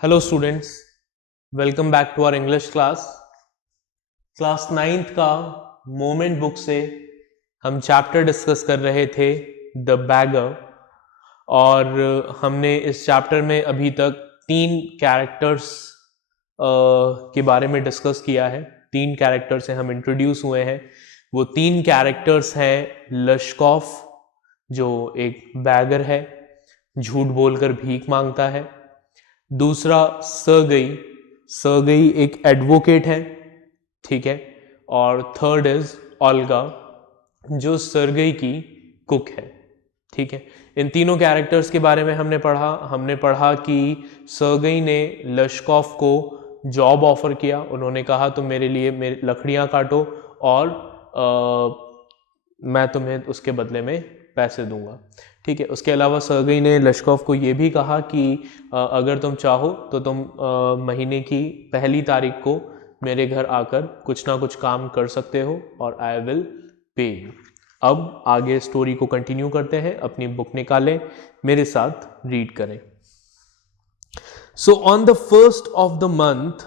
Hello students, welcome back to our English class 9th का moment book से हम chapter discuss कर रहे थे द बैगर। और हमने इस चैप्टर में अभी तक 3 कैरेक्टर्स के बारे में डिस्कस किया है। 3 कैरेक्टर से हम इंट्रोड्यूस हुए हैं। वो 3 कैरेक्टर्स हैं लश्कोफ, जो एक बैगर है, झूठ बोलकर भीख मांगता है। दूसरा सर्गई एक एडवोकेट है, ठीक है। और थर्ड इज ओल्गा, जो सर्गई की कुक है, ठीक है। इन तीनों कैरेक्टर्स के बारे में हमने पढ़ा कि सर्गई ने लश्कोफ को जॉब ऑफर किया। उन्होंने कहा तुम मेरे लिए मेरी लकड़ियां काटो और मैं तुम्हें उसके बदले में पैसे दूंगा, ठीक है। उसके अलावा सर्गई ने लश्कोफ को ये भी कहा कि अगर तुम चाहो तो तुम महीने की पहली तारीख को मेरे घर आकर कुछ ना कुछ काम कर सकते हो और आई विल पे यू। अब आगे स्टोरी को कंटिन्यू करते हैं। अपनी बुक निकालें, मेरे साथ रीड करें। So on the first of the month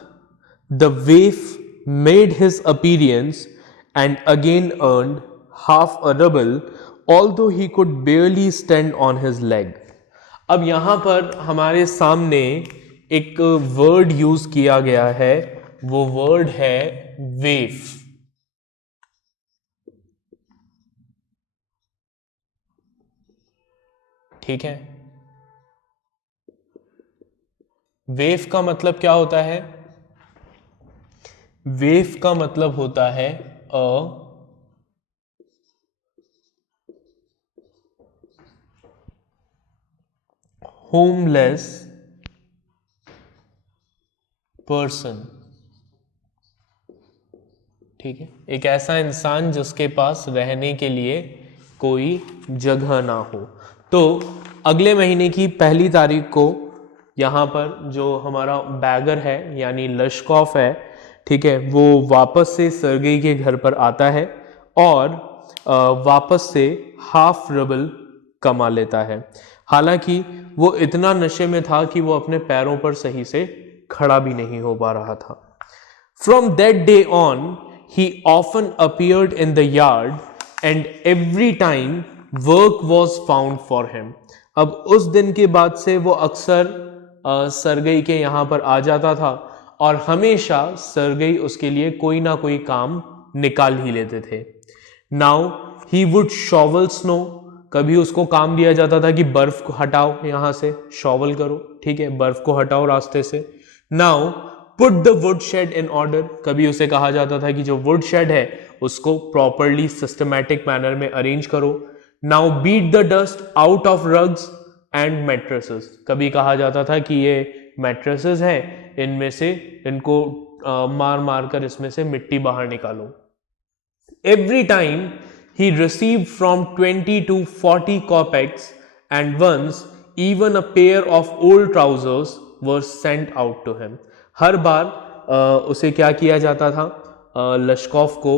the वेफ made his appearance and again earned half a ruble, although he could barely stand on his leg. अब यहां पर हमारे सामने एक वर्ड यूज किया गया है, वो वर्ड है वेफ, ठीक है। वेफ का मतलब क्या होता है? वेफ का मतलब होता है अ होमलेस पर्सन, ठीक है। एक ऐसा इंसान जिसके पास रहने के लिए कोई जगह ना हो। तो अगले महीने की पहली तारीख को यहाँ पर जो हमारा बैगर है यानी लश्कोफ है, ठीक है, वो वापस से सर्गई के घर पर आता है और वापस से हाफ रबल कमा लेता है। हालांकि वो इतना नशे में था कि वो अपने पैरों पर सही से खड़ा भी नहीं हो पा रहा था। From that day on, he often appeared in the yard and every time work was found for him. अब उस दिन के बाद से वो अक्सर सरगई के यहाँ पर आ जाता था और हमेशा सरगई उसके लिए कोई ना कोई काम निकाल ही लेते थे। Now he would shovel snow. कभी उसको काम दिया जाता था कि बर्फ को हटाओ, यहां से शॉवल करो, ठीक है, बर्फ को हटाओ रास्ते से। Now put the wood shed in order. कभी उसे कहा जाता था कि जो वुड शेड है उसको प्रॉपरली सिस्टमैटिक मैनर में अरेंज करो। Now beat the dust out of rugs and mattresses. कभी कहा जाता था कि ये मैट्रेसेस है, इनमें से इनको मार मार कर इसमें से मिट्टी बाहर निकालो। Every time he received from 20 to 40 kopecks, and once even a pair of old trousers were sent out to him. हर बार उसे क्या किया जाता था? लश्कोफ को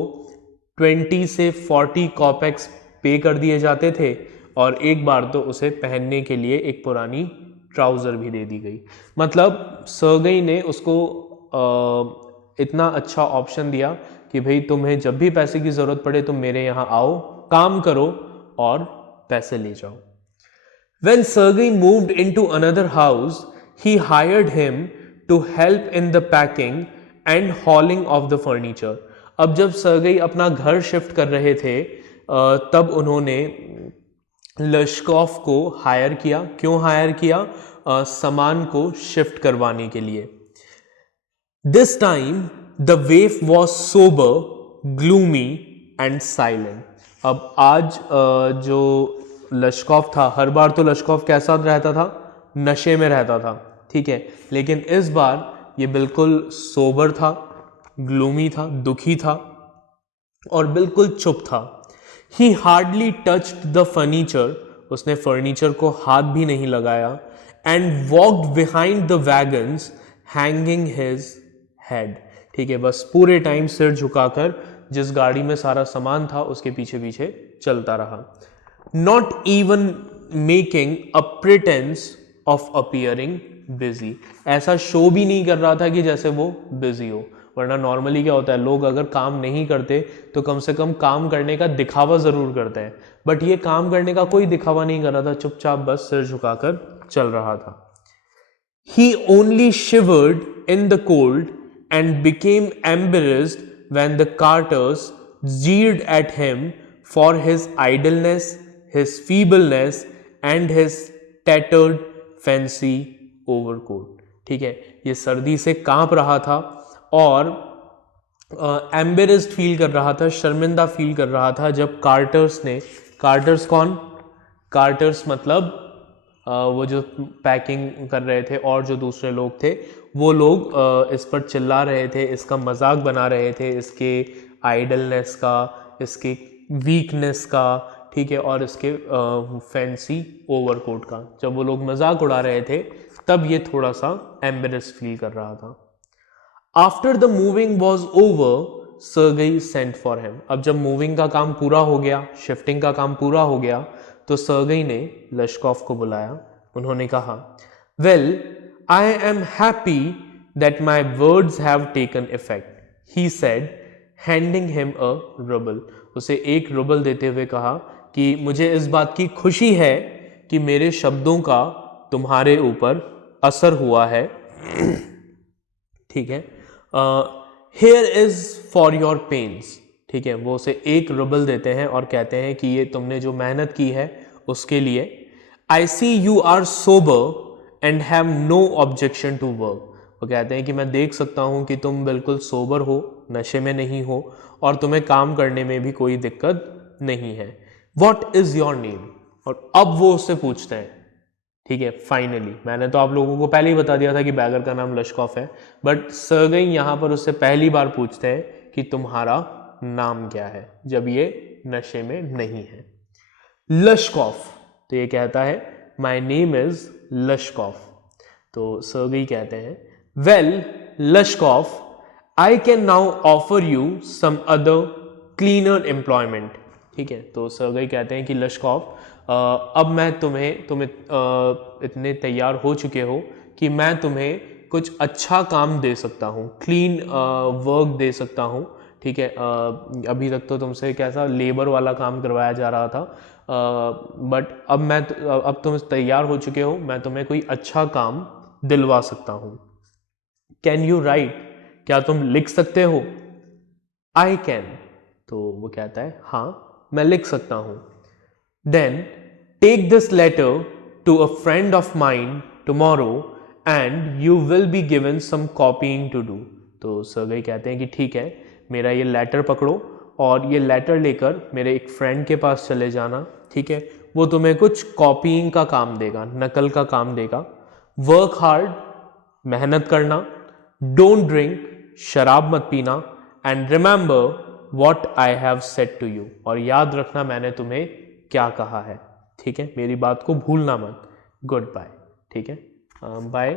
20 से 40 कॉपेक्स पे कर दिए जाते थे और एक बार तो उसे पहनने के लिए एक पुरानी ट्राउजर भी दे दी गई। मतलब सर्गई ने उसको इतना अच्छा ऑप्शन दिया कि भाई तुम्हें जब भी पैसे की जरूरत पड़े तुम मेरे यहां आओ, काम करो और पैसे ले जाओ। When Sergei moved into another house, he hired him to help in the packing and hauling of the furniture. अब जब सर्गई अपना घर शिफ्ट कर रहे थे तब उन्होंने लश्कोफ को हायर किया। क्यों हायर किया? सामान को शिफ्ट करवाने के लिए। This time the waif was sober, gloomy and silent. अब आज जो लश्कोफ था, हर बार तो लश्कोफ कैसा रहता था? नशे में रहता था, ठीक है, लेकिन इस बार ये बिल्कुल सोबर था, ग्लूमी था, दुखी था और बिल्कुल चुप था। He hardly touched the furniture. उसने फर्नीचर को हाथ भी नहीं लगाया। And walked behind the wagons, hanging his head. ठीक है, बस पूरे टाइम सिर झुकाकर जिस गाड़ी में सारा सामान था उसके पीछे पीछे चलता रहा। Not even making a pretense of appearing busy, ऐसा शो भी नहीं कर रहा था कि जैसे वो बिजी हो, वरना नॉर्मली क्या होता है, लोग अगर काम नहीं करते तो कम से कम काम करने का दिखावा जरूर करते हैं, बट ये काम करने का कोई दिखावा नहीं कर रहा था, चुपचाप बस सिर झुकाकर चल रहा था। He only shivered in the cold and became embarrassed when the carters jeered at him for his idleness, his feebleness and his tattered fancy overcoat। ठीक है, ये सर्दी से कांप रहा था और एम्बेरेस्ड फील कर रहा था, शर्मिंदा फील कर रहा था जब कार्टर्स ने, कार्टर्स कौन, कार्टर्स मतलब वो जो पैकिंग कर रहे थे और जो दूसरे लोग थे, वो लोग इस पर चिल्ला रहे थे, इसका मजाक बना रहे थे, इसके आइडलनेस का, इसके वीकनेस का, ठीक है, और इसके फैंसी ओवरकोट का। जब वो लोग मजाक उड़ा रहे थे तब ये थोड़ा सा एम्बेरेस्ड फील कर रहा था। After the moving was over Sergei sent for him. अब जब मूविंग का काम पूरा हो गया, शिफ्टिंग का काम पूरा हो गया, तो सर्गेई ने लश्कॉफ को बुलाया। उन्होंने कहा, well I am happy that my words have taken effect, he said, handing him a rouble. उसे 1 रुबल देते हुए कहा कि मुझे इस बात की खुशी है कि मेरे शब्दों का तुम्हारे ऊपर असर हुआ है। ठीक है, here is for your pains. ठीक है, वो उसे 1 रुबल देते हैं और कहते हैं कि ये तुमने जो मेहनत की है उसके लिए। I see you are sober and have no objection to work. वो कहते हैं कि मैं देख सकता हूं कि तुम बिल्कुल सोबर हो, नशे में नहीं हो और तुम्हें काम करने में भी कोई दिक्कत नहीं है। What is your name. और अब वो उससे पूछते हैं, ठीक है, फाइनली, मैंने तो आप लोगों को पहले ही बता दिया था कि बैगर का नाम लश्कॉफ है, बट सर्गेई यहां पर उससे पहली बार पूछते हैं कि तुम्हारा नाम क्या है, जब ये नशे में नहीं है। लश्कॉफ, तो ये कहता है माई नेम इज लश्कॉफ। तो सर्गेई कहते हैं, well Lushkoff, I can now offer you some other cleaner employment. ठीक है, तो सर्गेई कहते हैं कि लश्कॉफ, अब मैं तुम इतने तैयार हो चुके हो कि मैं तुम्हें कुछ अच्छा काम दे सकता हूँ, क्लीन वर्क दे सकता हूँ। ठीक है, अभी तक तो तुमसे कैसा लेबर वाला काम करवाया जा रहा था, बट अब तुम तैयार हो चुके हो, मैं तुम्हें कोई अच्छा काम दिलवा सकता हूँ। कैन यू राइट, क्या तुम लिख सकते हो। आई कैन, तो वो कहता है हाँ मैं लिख सकता हूँ। Then take this letter to a friend of mine tomorrow and you will be given some copying to do. तो सर्गेई कहते हैं कि ठीक है, मेरा ये लेटर पकड़ो और ये लेटर लेकर मेरे एक फ्रेंड के पास चले जाना। ठीक है, वो तुम्हें कुछ कॉपीइंग का काम देगा, नकल का काम देगा। वर्क हार्ड, मेहनत करना। डोंट ड्रिंक, शराब मत पीना। And remember what I have said to you, और याद रखना मैंने तुम्हें क्या कहा है। ठीक है, मेरी बात को भूलना मत। Good bye. ठीक है, बाय,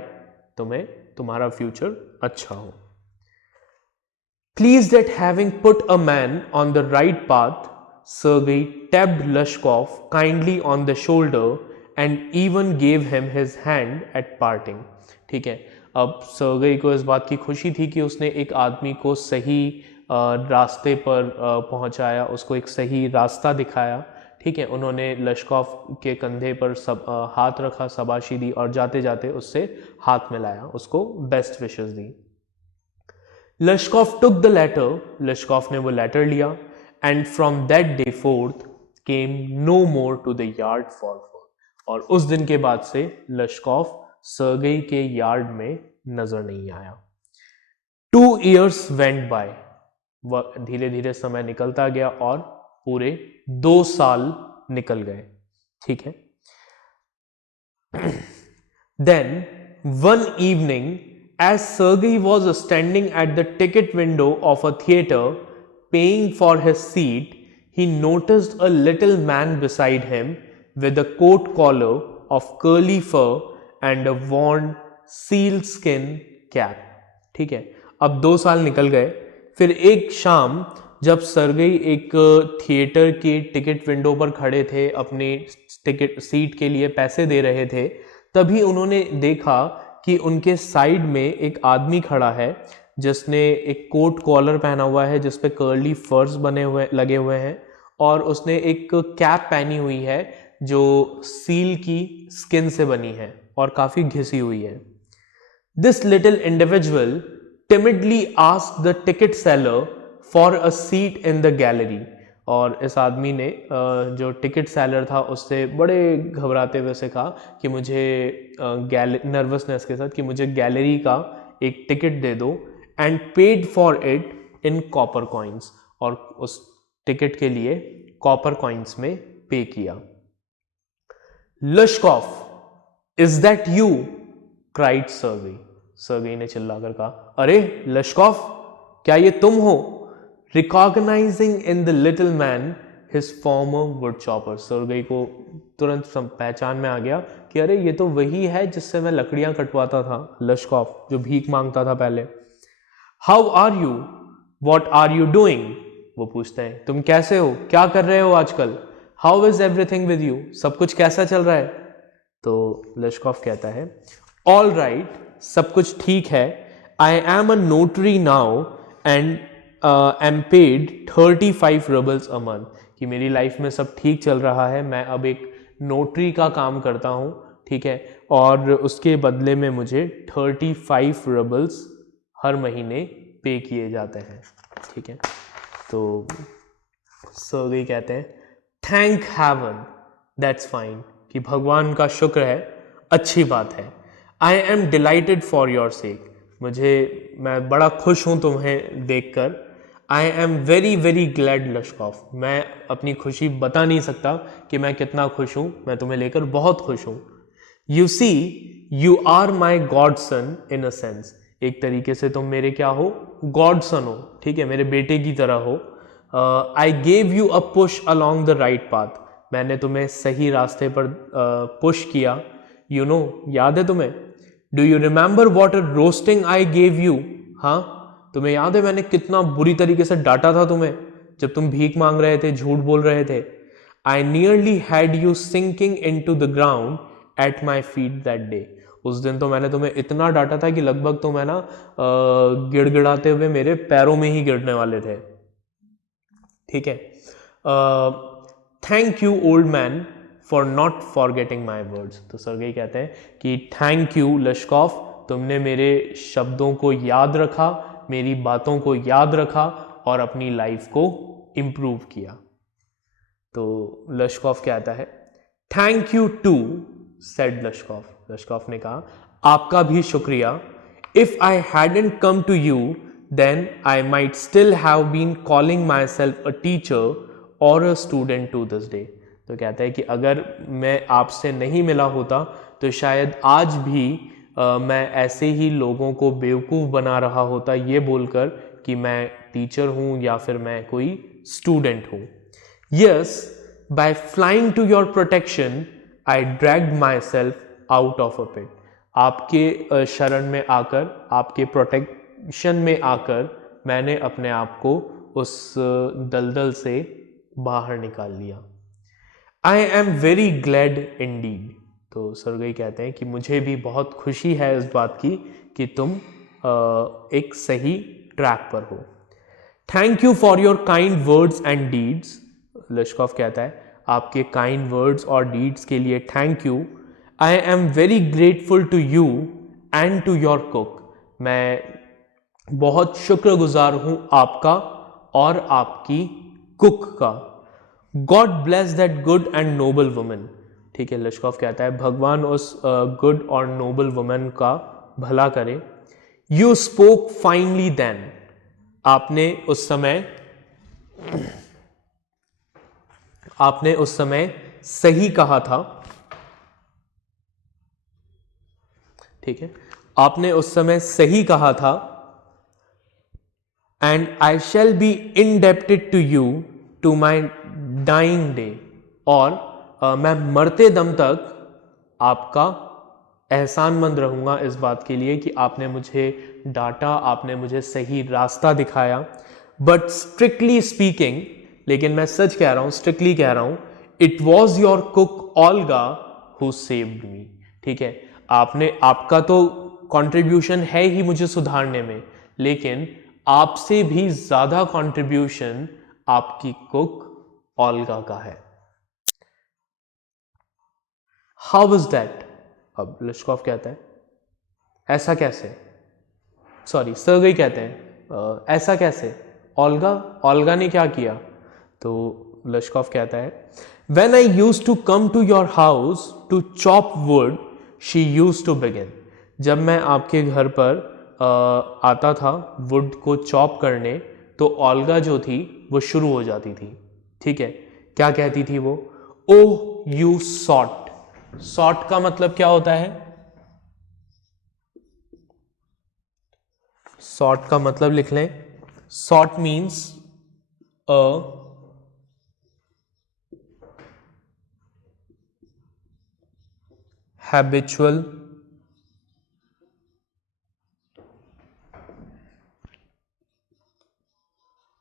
तुम्हें तुम्हारा फ्यूचर अच्छा हो। Pleased at having put a man on the right path, Sergei tapped Lashkov kindly on the shoulder and even gave him his hand at parting. ठीक है, अब सर्गेई को इस बात की खुशी थी कि उसने एक आदमी को सही रास्ते पर पहुंचाया, उसको एक सही रास्ता दिखाया। ठीक है, उन्होंने लश्कॉफ के कंधे पर हाथ रखा, शाबाशी दी और जाते जाते उससे हाथ मिलाया, उसको बेस्ट विशेस दी। Lushkoff took the letter, Lushkoff ने वो लेटर लिया। And from that day forth came no more to the yard for work. और उस दिन के बाद से लश्कॉफ सर्गेई के यार्ड में नजर नहीं आया। 2 years वेंट बाय, धीरे धीरे समय निकलता गया और पूरे 2 साल निकल गए। ठीक है, then one evening, as Sergei was standing at the ticket window of a theater paying for his seat, he noticed a little man beside him with a coat collar of curly fur and a worn sealskin cap. ठीक है, अब 2 साल निकल गए। फिर एक शाम जब सर्गेई एक थिएटर के टिकट विंडो पर खड़े थे, अपनी टिकट सीट के लिए पैसे दे रहे थे, तभी उन्होंने देखा कि उनके साइड में एक आदमी खड़ा है जिसने एक कोट कॉलर पहना हुआ है जिस पे कर्ली फर्स बने हुए लगे हुए हैं, और उसने एक कैप पहनी हुई है जो सील की स्किन से बनी है और काफी घिसी हुई है। This little individual timidly asked the ticket seller for a seat in the gallery। और इस आदमी ने जो टिकट सेलर था उससे बड़े घबराते हुए से कहा कि मुझे नर्वसनेस के साथ कि मुझे गैलरी का एक टिकट दे दो, and paid for it in copper coins, और उस टिकट के लिए कॉपर कॉइन्स में पे किया। Lushkoff, is that you? Cried Sergei. Sergei ने चिल्लाकर कहा, अरे लश्कॉफ, क्या ये तुम हो? Recognising in the little man his former wood chopper. Sergei को तुरंत पहचान में आ गया कि अरे ये तो वही है जिससे मैं लकड़ियां कटवाता था, लश्कॉफ जो भीख मांगता था पहले। How are you? What are you doing? वो पूछते हैं, तुम कैसे हो, क्या कर रहे हो आजकल? How is everything with you? सब कुछ कैसा चल रहा है? तो लश्कॉफ कहता है, ऑल राइट, सब कुछ ठीक है। I am a notary now and M paid 35 rubles a month। कि मेरी लाइफ में सब ठीक चल रहा है, मैं अब एक नोटरी का काम करता हूँ, ठीक है, और उसके बदले में मुझे 35 rubles हर महीने पे किए जाते हैं, ठीक है। तो सर्गेई कहते हैं, थैंक हेवन, दैट्स फाइन, कि भगवान का शुक्र है, अच्छी बात है। I am delighted for your sake, मैं बड़ा खुश हूं तुम्हें देखकर। आई एम वेरी वेरी ग्लैड लश्कॉफ, मैं अपनी खुशी बता नहीं सकता कि मैं कितना खुश हूं, मैं तुम्हें लेकर बहुत खुश हूं। You see, you are my godson in a sense, एक तरीके से तुम मेरे क्या हो? गॉड सन हो, ठीक है, मेरे बेटे की तरह हो। I gave you a push along the right path, मैंने तुम्हें सही रास्ते पर पुश किया। यू नो, याद है तुम्हें? Do you remember what a roasting I gave you? हाँ, तुम्हें याद है मैंने कितना बुरी तरीके से डांटा था तुम्हें जब तुम भीख मांग रहे थे, झूठ बोल रहे थे। I nearly had you sinking into the ground at my feet that day, उस दिन तो मैंने तुम्हें इतना डांटा था कि लगभग तुम है ना गिड़गिड़ाते हुए मेरे पैरों में ही गिरने वाले थे, ठीक है। Thank you old man for not forgetting my words. तो सर्गेई कहते हैं कि थैंक यू लश्कॉफ, तुमने मेरे शब्दों को याद रखा, मेरी बातों को याद रखा और अपनी लाइफ को इंप्रूव किया। तो लश्कॉफ कहता है, thank you too, said Lushkoff. Lushkoff ने कहा, आपका भी शुक्रिया। If I hadn't come to you then I might still have been calling myself a teacher और a student to this day. तो कहता है कि अगर मैं आपसे नहीं मिला होता तो शायद आज भी मैं ऐसे ही लोगों को बेवकूफ़ बना रहा होता ये बोलकर कि मैं टीचर हूँ या फिर मैं कोई स्टूडेंट हूँ। Yes, by flying to your protection I dragged myself out of a pit. आपके शरण में आकर, आपके प्रोटेक्शन में आकर मैंने अपने आप को उस दलदल से बाहर निकाल लिया। आई एम वेरी ग्लैड इंडीड। तो सर्गेई कहते हैं कि मुझे भी बहुत खुशी है इस बात की कि तुम एक सही ट्रैक पर हो। Thank you for your kind words and deeds. Lushkoff कहता है, आपके काइंड वर्ड्स और डीड्स के लिए thank you. I am very grateful to you and to your cook. मैं बहुत शुक्रगुजार हूं आपका और आपकी कुक का। God bless that good and noble woman. ठीक है, लश्कॉफ कहता है, भगवान उस गुड और नोबल वुमन का भला करे। You spoke finally then. आपने उस समय सही कहा था। ठीक है, आपने उस समय सही कहा था। And I shall be indebted to you to my dying day. और मैं मरते दम तक आपका एहसानमंद रहूंगा इस बात के लिए कि आपने मुझे डांटा, आपने मुझे सही रास्ता दिखाया। बट स्ट्रिक्टली स्पीकिंग, लेकिन मैं सच कह रहा हूं, स्ट्रिक्टली कह रहा हूं, it was your cook Olga who saved me. ठीक है, आपका तो कंट्रीब्यूशन है ही मुझे सुधारने में, लेकिन आपसे भी ज्यादा कंट्रीब्यूशन आपकी कुक ओल्गा का है। How is that? अब लिशकॉफ कहता है ऐसा कैसे, सॉरी सर्गेई कहते हैं ऐसा कैसे, ओल्गा ने क्या किया? तो लिशकॉफ कहता है When I used to come to your house to chop wood, she used to begin. जब मैं आपके घर पर आता था वुड को चॉप करने, तो ओल्गा जो थी वो शुरू हो जाती थी। ठीक है, क्या कहती थी वो? ओह यू सॉट। सॉट का मतलब क्या होता है? सॉट का मतलब लिख लें, sot means a habitual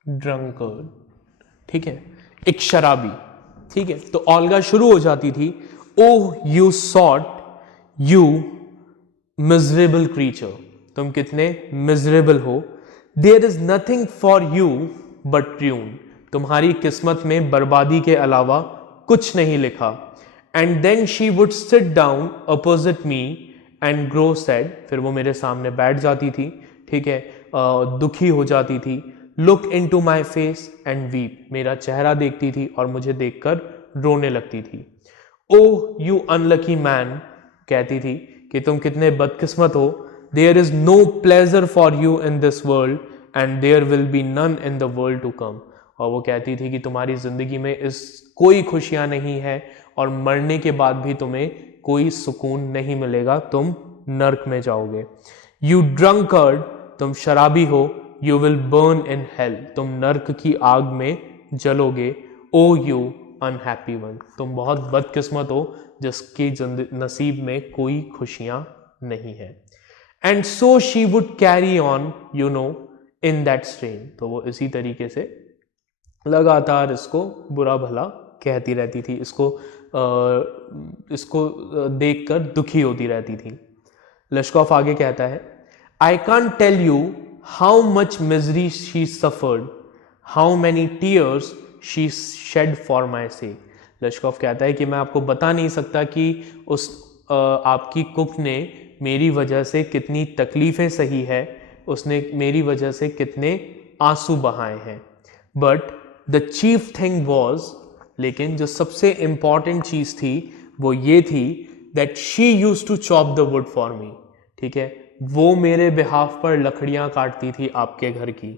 drunkard। ठीक है, एक शराबी। ठीक है, तो ओल्गा शुरू हो जाती थी, oh you sot you miserable creature, तुम कितने मिजरेबल हो। There is nothing for you but tune, तुम्हारी किस्मत में बर्बादी के अलावा कुछ नहीं लिखा। And then she would sit down opposite me and grow sad, फिर वो मेरे सामने बैठ जाती थी। ठीक है, दुखी हो जाती थी। Look into my face and weep, मेरा चेहरा देखती थी और मुझे देखकर रोने लगती थी। ओह यू अनलकी मैन, कहती थी कि तुम कितने बदकिस्मत हो। There is no pleasure for you in this world and there will be none in the world to come, और वो कहती थी कि तुम्हारी जिंदगी में इस कोई खुशियां नहीं है और मरने के बाद भी तुम्हें कोई सुकून नहीं मिलेगा, तुम नर्क में जाओगे। यू ड्रंकर्ड, तुम शराबी हो। You will burn in hell, तुम नर्क की आग में जलोगे। ओ यू अनहैप्पी वन, तुम बहुत बदकिस्मत हो जिसकी नसीब में कोई खुशियां नहीं है। And so she would carry on you know in that strain, तो वो इसी तरीके से लगातार इसको बुरा भला कहती रहती थी, इसको देखकर दुखी होती रहती थी। लिशकॉफ आगे कहता है I can't tell you how much misery she suffered, how many tears she shed for my sake. Lushkoff कहता है कि मैं आपको बता नहीं सकता कि उस आपकी कुक ने मेरी वजह से कितनी तकलीफें सही है, उसने मेरी वजह से कितने आंसू बहाए हैं। But the chief thing was, लेकिन जो सबसे इंपॉर्टेंट चीज थी वो ये थी that she use to chop the wood for me. ठीक है, वो मेरे बिहाफ पर लकड़ियां काटती थी आपके घर की।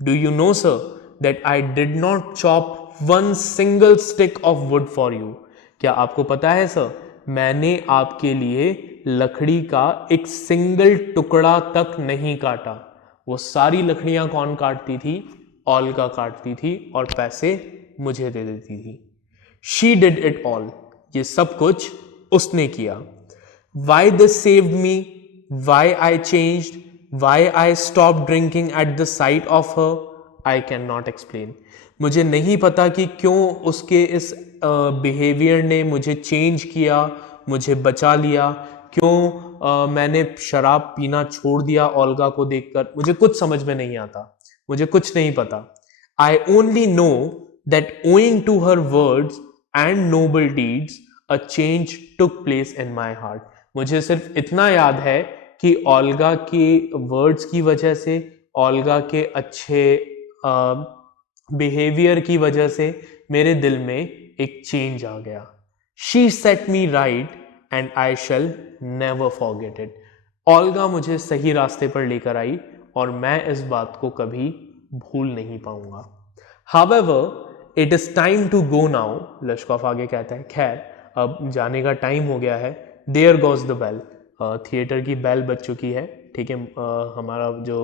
Do you know sir that I did not chop one single stick of would for you, क्या आपको पता है सर, मैंने आपके लिए लकड़ी का एक सिंगल टुकड़ा तक नहीं काटा। वो सारी लकड़ियां कौन काटती थी? ओल्गा काटती थी और पैसे मुझे दे देती थी। शी डिड इट ऑल, ये सब कुछ उसने किया। Why this saved me, why I changed, why I stop drinking at the sight of her, I can not explain. मुझे नहीं पता कि क्यों उसके इस बिहेवियर ने मुझे चेंज किया, मुझे बचा लिया, क्यों मैंने शराब पीना छोड़ दिया ओल्गा को देखकर, मुझे कुछ समझ में नहीं आता, मुझे कुछ नहीं पता। I only know that owing to her words and noble deeds a change took place in my heart. मुझे सिर्फ इतना याद है कि ओल्गा के वर्ड्स की वजह से, ओल्गा के अच्छे बिहेवियर की वजह से मेरे दिल में एक चेंज आ गया। She said me right and I shall never forget it. Olga मुझे सही रास्ते पर लेकर आई और मैं इस बात को कभी भूल नहीं पाऊंगा। However it is time to go now, Lushkoff आगे कहता है खैर अब जाने का टाइम हो गया है। There goes the bell, theatre की बेल बज चुकी है। ठीक है, हमारा जो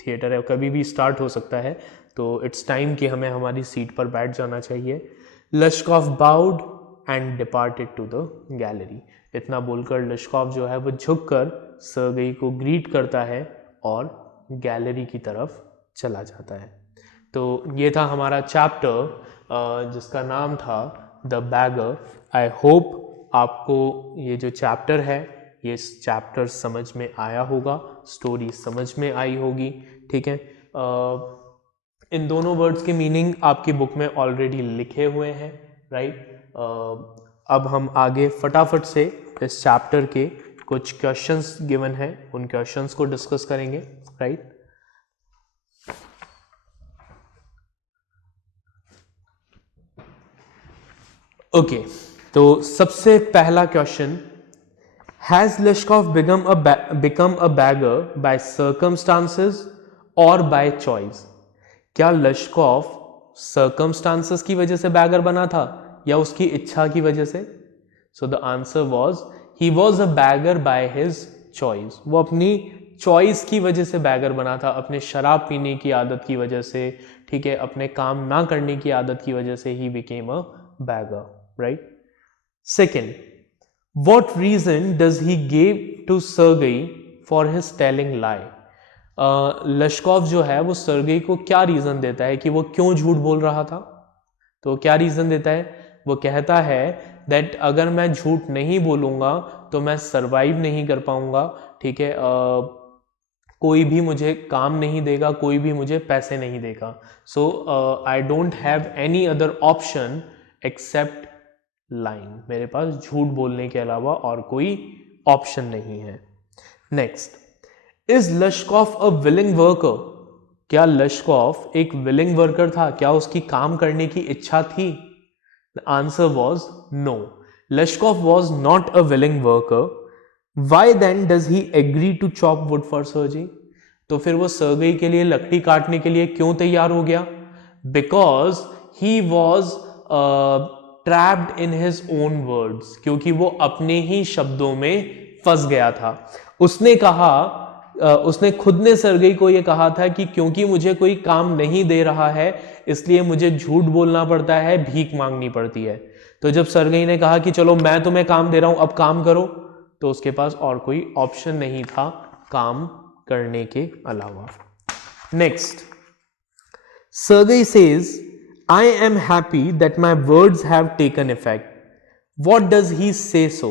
थिएटर है कभी भी स्टार्ट हो सकता है, तो इट्स टाइम कि हमें हमारी सीट पर बैठ जाना चाहिए। Lushkoff bowed and departed to the gallery. इतना बोलकर लिशकॉफ जो है वो झुककर सर्गेई को ग्रीट करता है और गैलरी की तरफ चला जाता है। तो ये था हमारा चैप्टर जिसका नाम था द बैगर। आई होप आपको ये जो चैप्टर है ये चैप्टर समझ में आया होगा, स्टोरी समझ में आई होगी, ठीक है। इन दोनों वर्ड्स के मीनिंग आपकी बुक में ऑलरेडी लिखे हुए हैं, राइट। अब हम आगे फटाफट से इस चैप्टर के कुछ क्वेश्चंस गिवन हैं, उन क्वेश्चंस को डिस्कस करेंगे, राइट। ओके, तो सबसे पहला question, has Lushkoff become a beggar by circumstances और बाय चॉइस? क्या लश्कॉफ सर्कमस्टांसेस की वजह से बैगर बना था या उसकी इच्छा की वजह से? So the answer was he was a beggar by his choice. वो अपनी चॉइस की वजह से बैगर बना था, अपने शराब पीने की आदत की वजह से, ठीक है, अपने काम ना करने की आदत की वजह से he became a bagger, right. Second, what reason does he give to Sergei for his telling lie? लश्कॉफ जो है वो सर्गेई को क्या रीजन देता है कि वो क्यों झूठ बोल रहा था? तो क्या रीजन देता है? वो कहता है दैट अगर मैं झूठ नहीं बोलूंगा तो मैं सरवाइव नहीं कर पाऊंगा, ठीक है, कोई भी मुझे काम नहीं देगा, कोई भी मुझे पैसे नहीं देगा। So I don't have any other option except lying. मेरे पास झूठ बोलने के अलावा और कोई ऑप्शन नहीं है। Next, is लश्कॉफ a willing worker? क्या लश्कॉफ एक विलिंग वर्कर था? क्या उसकी काम करने की इच्छा थी? The answer was no, Lushkoff was not a willing worker. Why then does he agree to chop wood for Sergei? तो फिर वो सर्गेई के लिए लकड़ी काटने के लिए क्यों तैयार हो गया? Because he was trapped in his own words, क्योंकि वो अपने ही शब्दों में फंस गया था। उसने कहा, उसने खुद ने सर्गेई को ये कहा था कि क्योंकि मुझे कोई काम नहीं दे रहा है इसलिए मुझे झूठ बोलना पड़ता है, भीख मांगनी पड़ती है। तो जब सर्गेई ने कहा कि चलो मैं तुम्हें काम दे रहा हूं, अब काम करो, तो उसके पास और कोई ऑप्शन नहीं था काम करने के अलावा। Next, Sergei says I am happy that my words have taken effect. What does he say so?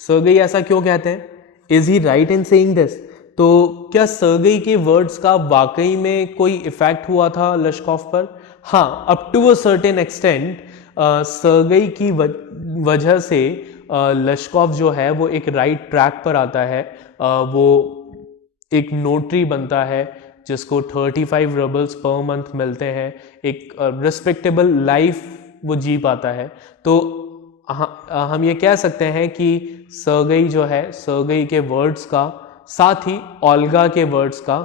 Sergei ऐसा क्यों कहते हैं? Is he right in saying this? तो क्या सर्गेई के वर्ड्स का वाकई में कोई इफेक्ट हुआ था लश्कॉफ पर? हाँ, up to a certain extent Sergei की वजह से लश्कॉफ जो है वो एक राइट ट्रैक पर आता है, वो एक नोटरी बनता है जिसको 35 रबल्स पर मंथ मिलते हैं, एक रिस्पेक्टेबल लाइफ वो जी पाता है। तो हम ये कह सकते हैं कि सर्गेई जो है, सर्गेई के वर्ड्स का साथ ही ओल्गा के वर्ड्स का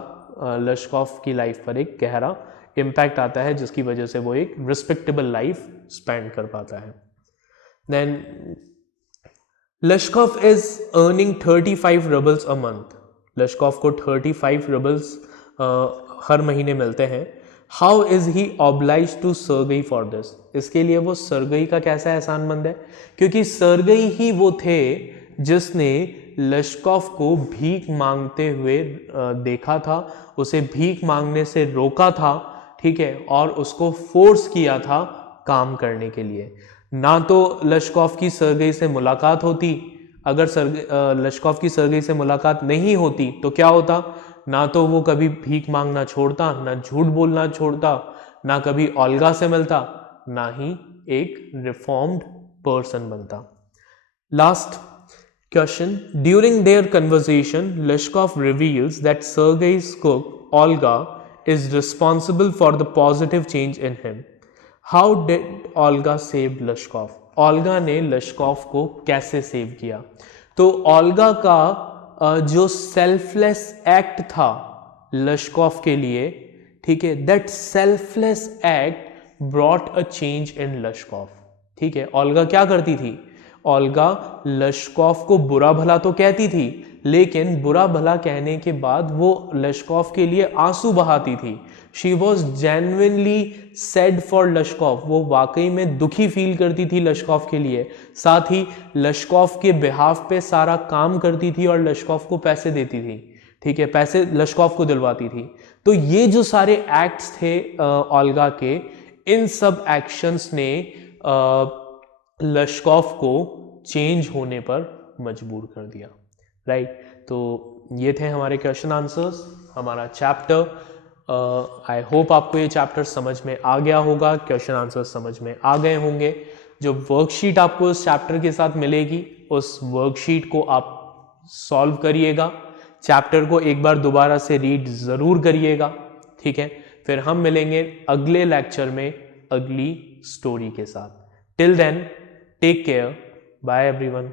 लश्कॉफ की लाइफ पर एक गहरा इम्पैक्ट आता है, जिसकी वजह से वो एक रिस्पेक्टेबल लाइफ स्पेंड कर पाता है। Then Lushkoff is earning 35 roubles a month. Lushkoff को 35 रबल्स हर महीने मिलते हैं। How is he oblige to Sergei for this? इसके लिए वो सर्गेई का कैसा एहसानमंद है? क्योंकि सर्गेई ही वो थे जिसने लश्कॉफ को भीख मांगते हुए देखा था, उसे भीख मांगने से रोका था, ठीक है, और उसको फोर्स किया था काम करने के लिए। ना तो लश्कॉफ की सर्गेई से मुलाकात होती, अगर लश्कॉफ की सर्गेई से मुलाकात नहीं होती तो क्या होता? ना तो वो कभी भीख मांगना छोड़ता, ना झूठ बोलना छोड़ता, ना कभी ओल्गा से मिलता, ना ही एक रिफॉर्म्ड पर्सन बनता। Last question, during their conversation Lushkoff reveals that सर्गेई's cook Olga is responsible for the positive change in him. How did Olga save लश्कॉफ? Olga ने लश्कॉफ को कैसे सेव किया? तो ओल्गा का जो सेल्फलेस एक्ट था लश्कॉफ के लिए, ठीक है, that selfless act brought a change in लश्कॉफ, ठीक है। ओल्गा क्या करती थी? ओल्गा लश्कॉफ को बुरा भला तो कहती थी, लेकिन बुरा भला कहने के बाद वो लश्कॉफ के लिए आंसू बहाती थी। She was genuinely sad for लश्कॉफ, वो वाकई में दुखी फील करती थी लश्कॉफ के लिए। साथ ही लश्कॉफ के बिहाफ पे सारा काम करती थी और लश्कॉफ को पैसे देती थी, ठीक है, पैसे लश्कॉफ को दिलवाती थी। तो ये जो सारे एक्ट्स थे ओल्गा के, इन सब एक्शंस ने लश्कॉफ को चेंज होने पर मजबूर कर दिया। राइट। तो ये थे हमारे क्वेश्चन आंसर्स, हमारा चैप्टर। आई होप आपको ये चैप्टर समझ में आ गया होगा, क्वेश्चन आंसर समझ में आ गए होंगे। जो वर्कशीट आपको इस चैप्टर के साथ मिलेगी, उस वर्कशीट को आप सॉल्व करिएगा, चैप्टर को एक बार दोबारा से रीड जरूर करिएगा, ठीक है। फिर हम मिलेंगे अगले लेक्चर में अगली स्टोरी के साथ। Till then take care, bye everyone.